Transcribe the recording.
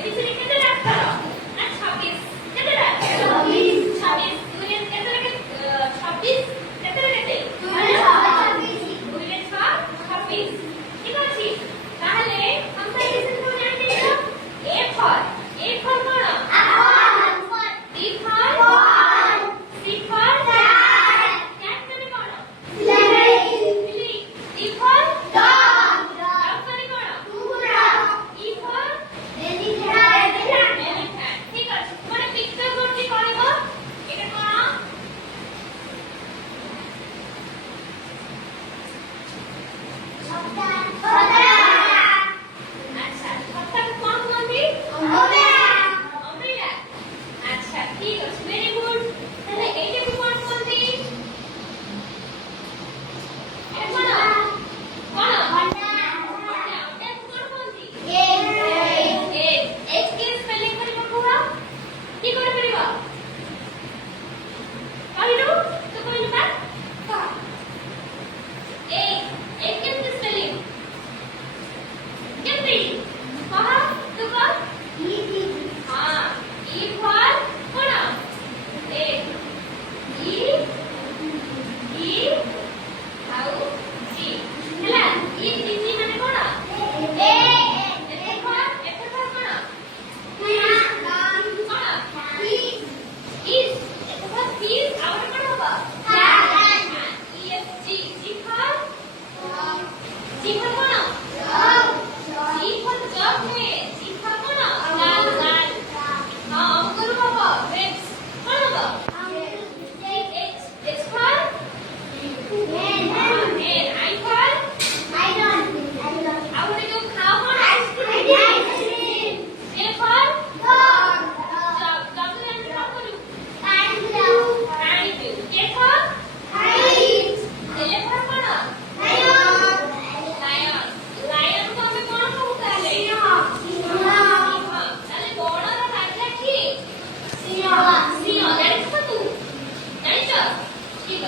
ABCD केते doctor ना 26 केते डाक्टर 26 यूनियन केते रे 26 केते रे केते 2 रे 6 26 ठीक अछि ताहले हम तो एबीसीडी को जान देलो A for cone apple B for ball C for cat cat करे कोन बिल्ली D for dog dog करे कोन कुकुरा E for elephant ठीक अछि माने पिक्चर कोनटी करबो एटा कोन अच्छा छत्ता कोन कोनटी अम्ब्रेला अच्छा ठीक अछि वेरी गुड তাহলে এইটা কি কোন কোনটি এটা কোন ঘন্টা এটা কোন কোনটি এক কে স্পেলিং করিব পুরা কি করে করিব কইলো তো কইলো না এক কে স্পেলিং কেমতি কহ তো কহ हां E for cone A E how जी हला ई जी माने कोन ए फॉर कोन इस फॉर फिश और कोन होबा E S G ji for